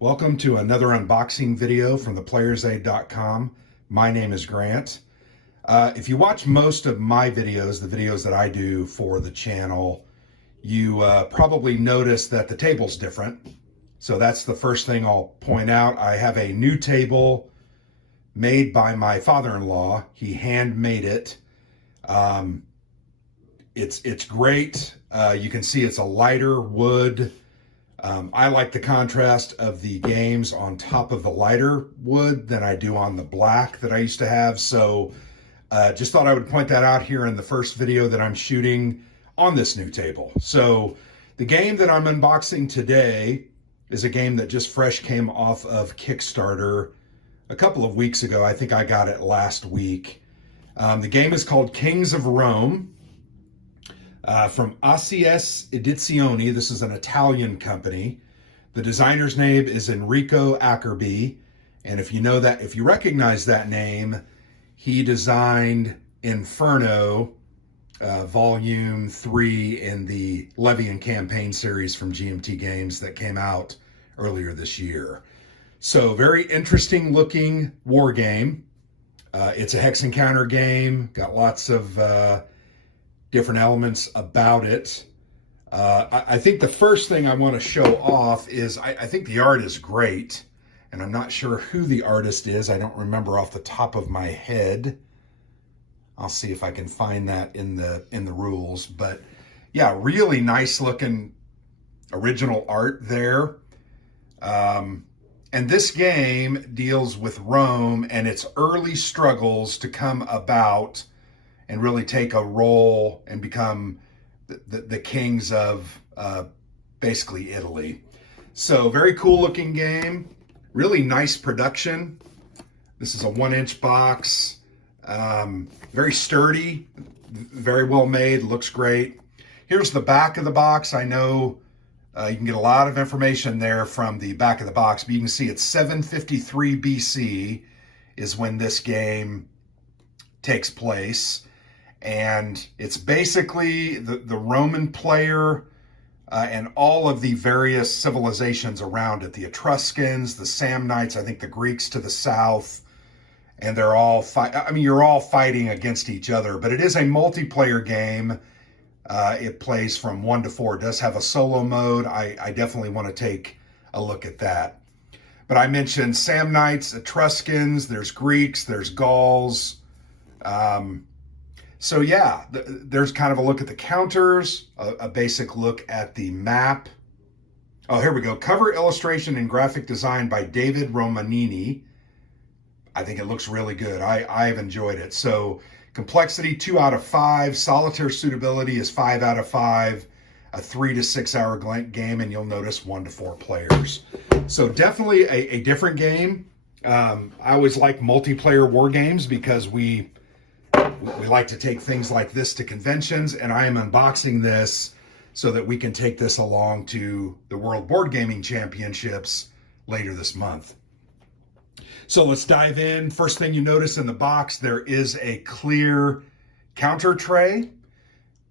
Welcome to another unboxing video from theplayersaid.com. My name is Grant. If you watch most of my videos, the videos that I do for the channel, you probably notice that the table's different. So that's the first thing I'll point out. I have a new table made by my father-in-law. He handmade it. It's great. You can see it's a lighter wood. I like the contrast of the games on top of the lighter wood than I do on the black that I used to have. So just thought I would point that out here in the first video that I'm shooting on this new table. So the game that I'm unboxing today is a game that just fresh came off of Kickstarter a couple of weeks ago. I think I got it last week. The game is called Kings of Rome. From Acies Edizioni. This is an Italian company. The designer's name is Enrico Ackerby. And if you recognize that name, he designed Inferno, Volume 3 in the Levy & Campaign series from GMT Games that came out earlier this year. So very interesting looking war game. It's a hex and counter game, got lots of different elements about it. I think the first thing I want to show off is I think the art is great, and I'm not sure who the artist is. I don't remember off the top of my head. I'll see if I can find that in the rules. But yeah, really nice looking original art there. And this game deals with Rome and its early struggles to come about and really take a role and become the kings of basically Italy. So very cool looking game, really nice production. This is a 1-inch box, very sturdy, very well made, looks great. Here's the back of the box. I know you can get a lot of information there from the back of the box, but you can see it's 753 BC is when this game takes place. And it's basically the Roman player and all of the various civilizations around it. The Etruscans, the Samnites, I think the Greeks to the south, and they're all you're all fighting against each other. But it is a multiplayer game. It plays from 1 to 4. It does have a solo mode. I definitely want to take a look at that. But I mentioned Samnites, Etruscans, there's Greeks, there's Gauls. So yeah, there's kind of a look at the counters, a basic look at the map. Oh, here we go. Cover illustration and graphic design by David Romanini. I think it looks really good. I've enjoyed it. So complexity 2 out of 5. Solitaire suitability is 5 out of 5. A 3 to 6 hour game, and you'll notice 1 to 4 players. So definitely a different game. I always like multiplayer war games because we like to take things like this to conventions, and I am unboxing this so that we can take this along to the World Board Gaming Championships later this month. So let's dive in. First thing you notice in the box, there is a clear counter tray.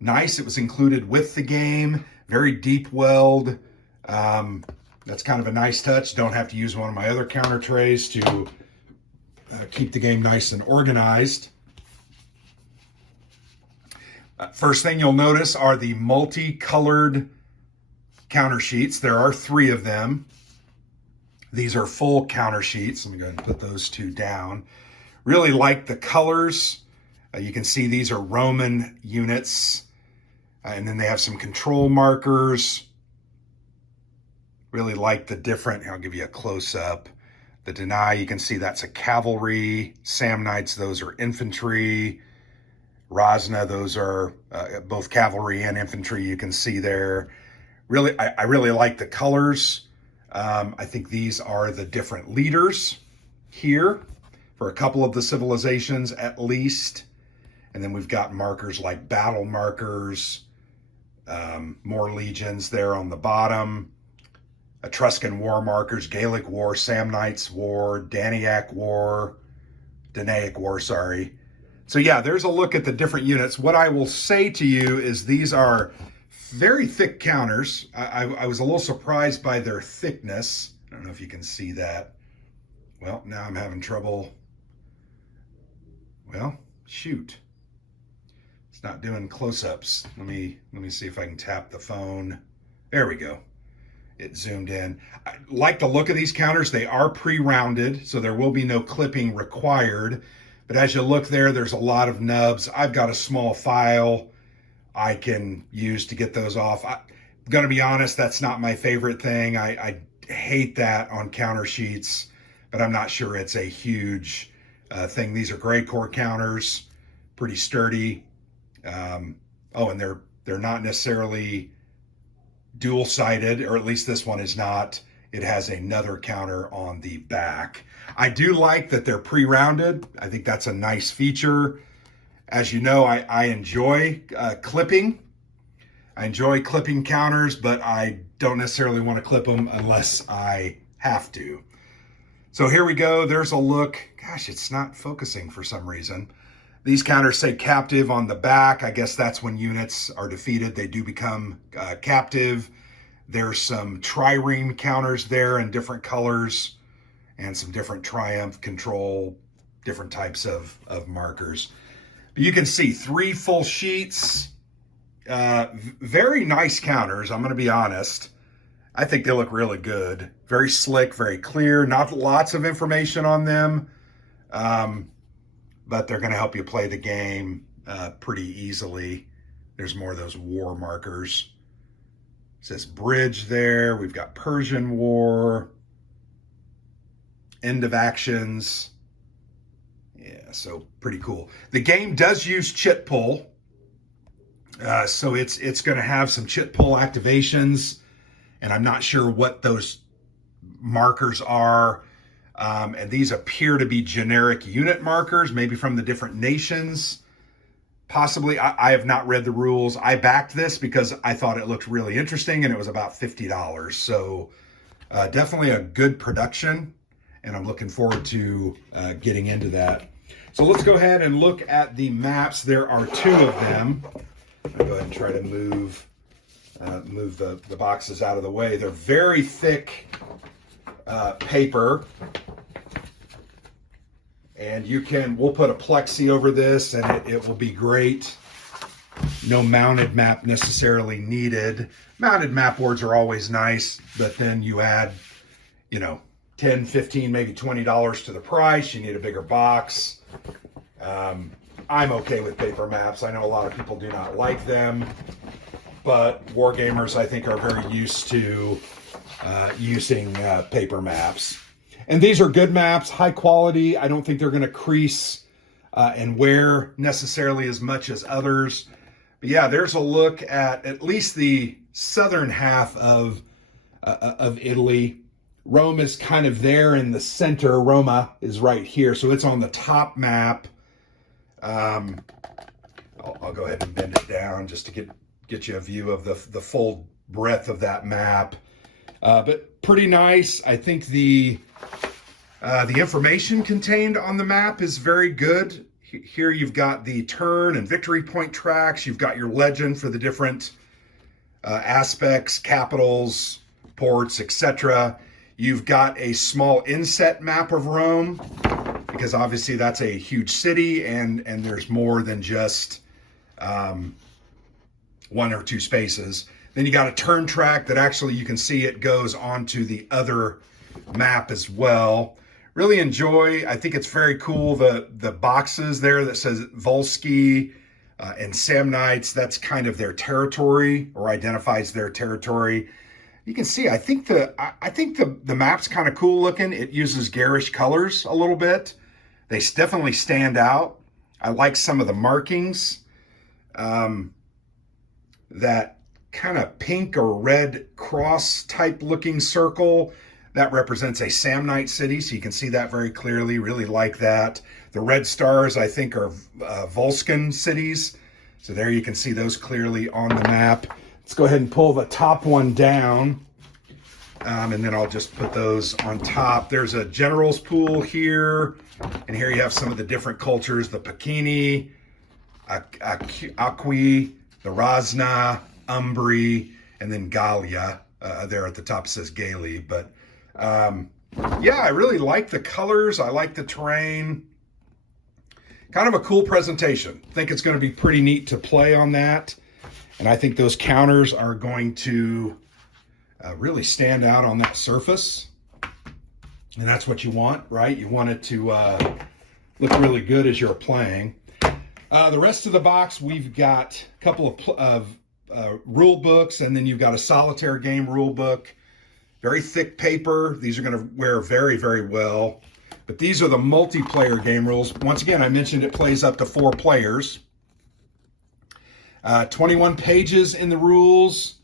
Nice, it was included with the game. Very deep weld. That's kind of a nice touch. Don't have to use one of my other counter trays to keep the game nice and organized. First thing you'll notice are the multicolored counter sheets. There are 3 of them. These are full counter sheets. Let me go ahead and put those 2 down. Really like the colors. You can see these are Roman units. And then they have some control markers. Really like the different, I'll give you a close-up. The Deny, you can see that's a cavalry. Samnites, those are infantry. Rosna, those are both cavalry and infantry, you can see there. Really, I really like the colors. I think these are the different leaders here for a couple of the civilizations at least. And then we've got markers like battle markers, more legions there on the bottom. Etruscan war markers, Gaelic War, Samnites War, Danaic War, sorry. So yeah, there's a look at the different units. What I will say to you is these are very thick counters. I was a little surprised by their thickness. I don't know if you can see that. Well, now I'm having trouble. Well, shoot. It's not doing close-ups. Let me see if I can tap the phone. There we go. It zoomed in. I like the look of these counters. They are pre-rounded, so there will be no clipping required. But as you look there, there's a lot of nubs. I've got a small file I can use to get those off. I'm going to be honest, that's not my favorite thing. I hate that on counter sheets, but I'm not sure it's a huge thing. These are gray core counters, pretty sturdy. Oh, and they're not necessarily dual-sided, or at least this one is not. It has another counter on the back. I do like that they're pre-rounded. I think that's a nice feature. As you know, I enjoy clipping. I enjoy clipping counters, but I don't necessarily want to clip them unless I have to. So here we go. There's a look. Gosh, it's not focusing for some reason. These counters say captive on the back. I guess that's when units are defeated. They do become captive. There's some trireme counters there in different colors and some different Triumph control, different types of markers. But you can see 3 full sheets. Very nice counters, I'm going to be honest. I think they look really good. Very slick, very clear. Not lots of information on them, but they're going to help you play the game pretty easily. There's more of those war markers. It says bridge there. We've got Persian War, end of actions. Yeah, so pretty cool. The game does use chit pull. So it's going to have some chit pull activations, and I'm not sure what those markers are. And these appear to be generic unit markers, maybe from the different nations. Possibly. I have not read the rules. I backed this because I thought it looked really interesting, and it was about $50. So definitely a good production, and I'm looking forward to getting into that. So let's go ahead and look at the maps. There are 2 of them. I'll go ahead and try to move the boxes out of the way. They're very thick paper. And we'll put a plexi over this, and it will be great. No mounted map necessarily needed. Mounted map boards are always nice, but then you add, $10, $15, maybe $20 to the price. You need a bigger box. I'm okay with paper maps. I know a lot of people do not like them, but wargamers, I think, are very used to using paper maps. And these are good maps, high quality. I don't think they're going to crease and wear necessarily as much as others. But yeah, there's a look at least the southern half of Italy. Rome is kind of there in the center. Roma is right here, so it's on the top map. I'll go ahead and bend it down just to get you a view of the full breadth of that map. But pretty nice. I think the information contained on the map is very good. Here you've got the turn and victory point tracks. You've got your legend for the different aspects, capitals, ports, etc. You've got a small inset map of Rome, because obviously that's a huge city, and there's more than just 1 or 2 spaces. Then you got a turn track that actually you can see it goes onto the other map as well. Really enjoy. I think it's very cool. The boxes there that says Volsky and Samnites, that's kind of their territory, or identifies their territory. You can see, I think the map's kind of cool looking. It uses garish colors a little bit. They definitely stand out. I like some of the markings. That kind of pink or red cross type looking circle, that represents a Samnite city, so you can see that very clearly. Really like that. The red stars, I think, are Volscan cities. So there you can see those clearly on the map. Let's go ahead and pull the top one down, and then I'll just put those on top. There's a general's pool here, and here you have some of the different cultures, the Pachini, Acqui, the Razna, Umbri, and then Gallia. There at the top says Gaeli, but Yeah, I really like the colors. I like the terrain. Kind of a cool presentation. Think it's going to be pretty neat to play on that. And I think those counters are going to really stand out on that surface. And that's what you want, right? You want it to look really good as you're playing. The rest of the box, we've got a couple of rule books, and then you've got a solitaire game rule book. Very thick paper. These are going to wear very, very well. But these are the multiplayer game rules. Once again, I mentioned it plays up to 4 players. 21 pages in the rules.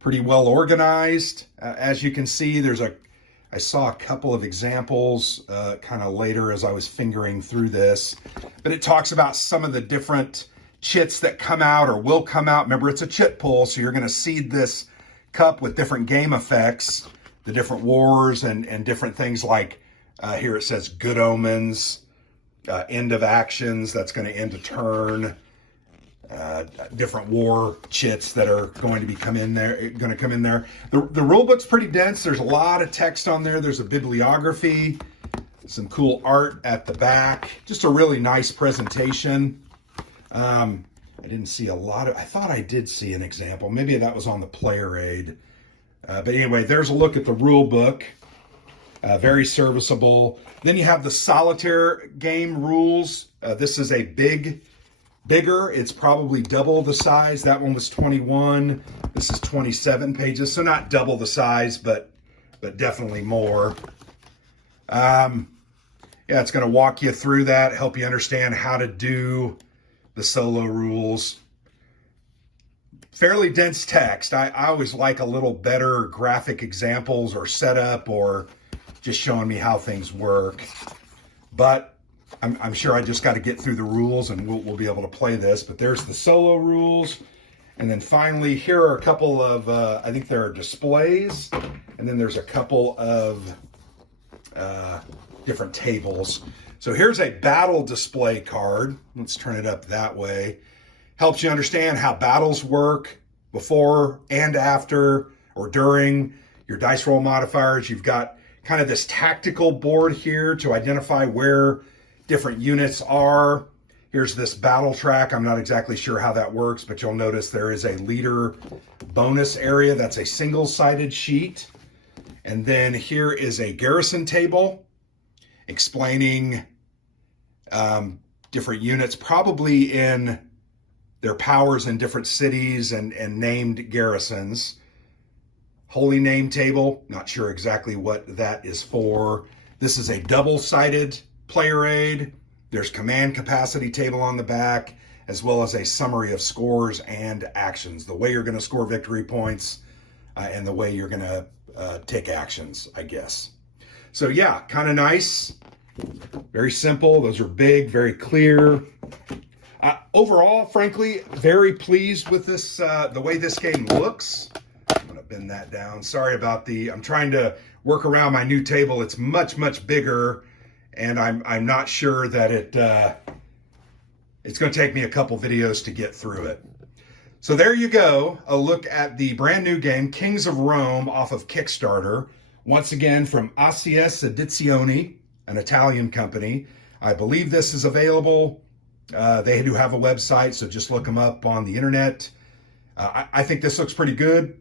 Pretty well organized. As you can see, I saw a couple of examples kind of later as I was fingering through this. But it talks about some of the different chits that come out or will come out. Remember, it's a chit pull, so you're going to seed this cup with different game effects, the different wars and different things like, here it says good omens, end of actions, that's going to end a turn, different war chits that are going to come in there. The rule book's pretty dense. There's a lot of text on there. There's a bibliography, some cool art at the back, just a really nice presentation. I didn't see a lot of, I thought I did see an example. Maybe that was on the player aid. But anyway, there's a look at the rule book. Very serviceable. Then you have the solitaire game rules. This is a bigger. It's probably double the size. That one was 21. This is 27 pages. So not double the size, but definitely more. Yeah, it's going to walk you through that, help you understand how to do the solo rules. Fairly dense text. I always like a little better graphic examples or setup or just showing me how things work. But I'm sure I just got to get through the rules and we'll be able to play this. But there's the solo rules. And then finally, here are a couple of, I think there are displays. And then there's a couple of different tables. So here's a battle display card. Let's turn it up that way. Helps you understand how battles work before and after or during your dice roll modifiers. You've got kind of this tactical board here to identify where different units are. Here's this battle track. I'm not exactly sure how that works, but you'll notice there is a leader bonus area. That's a single-sided sheet. And then here is a garrison table explaining different units, probably in their powers in different cities and named garrisons. Holy name table, not sure exactly what that is for. This is a double-sided player aid. There's command capacity table on the back, as well as a summary of scores and actions, the way you're going to score victory points and the way you're going to take actions, I guess. So yeah, kind of nice. Very simple. Those are big, very clear. Overall, frankly, very pleased with this, the way this game looks. I'm going to bend that down. Sorry about I'm trying to work around my new table. It's much, much bigger, and I'm not sure that it's going to take me a couple videos to get through it. So there you go. A look at the brand new game, Kings of Rome, off of Kickstarter. Once again, from Acies Edizioni, an Italian company. I believe this is available. They do have a website, so just look them up on the internet. I think this looks pretty good.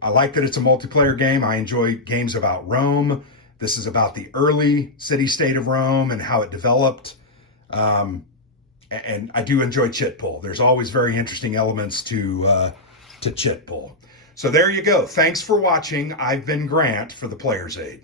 I like that it's a multiplayer game. I enjoy games about Rome. This is about the early city-state of Rome and how it developed. And I do enjoy chit pull. There's always very interesting elements to chit pull. So there you go. Thanks for watching. I've been Grant for the Player's Aid.